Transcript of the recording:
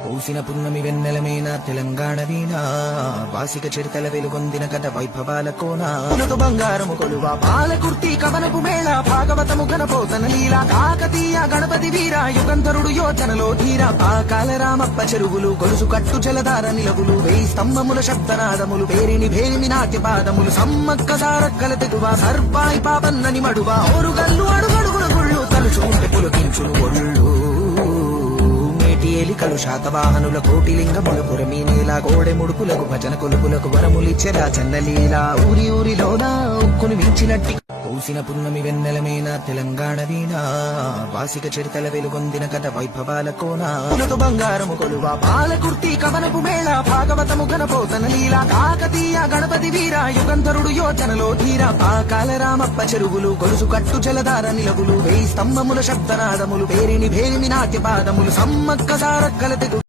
పూసిన పున్నమి వెన్నెలమేన తెలంగాణ వీణ వాసిక చరితల వెలుగొందిన కథ వైభవాల కోన పులతో బంగారము కొలువ పాలకుర్తి కవనపు మేళ భాగవతము ఘనపోతన లీల కాకతీయ గణపతి వీర యుగంధరుడు యోచనలో ధీర పాకాల రామప్ప చెరువులు గొలుసు కట్టు జలధార నిలవులు వేయి స్తంభముల శబ్దనాదములు పేరిని భేరిమి నాట్యపాదములు సమ్మక్క సారక్కల తెగువ సర్పాయి పాపన్నని మడువ ఓరుగల్లు అడుగడుగున గుళ్ళు తలుచుకుంటే పులకించును ఒళ్ళు ఏలికలు శాతవాహనుల కోటిలింగముల పురమీనేలా గోడె ముడుపులకు భజన కొలుపులకు వరములిచ్చెరా చందలీలా ఊరి ఊరిలోనా ఉక్కును మించినట్టి పూసిన పున్నమి వెన్నెలమేన తెలంగాణ వీణ వాసిక చరితల వెలుగొందిన కథ వైభవాల కోన పులతో బంగారము కొలువ పాలకుర్తి కవనపు మేళ భాగవతము ఘనపోతన లీల కాకతీయ గణపతి వీర యుగంధరుడు యోచనలో ధీర పాకాల రామప్ప చెరువులు గొలుసు కట్టు జలధార నిలవులు వేయి స్తంభముల శబ్దనాదములు పేరిని భేరిమి నాట్యపాదములు సమ్మక్క సారక్కల తెగు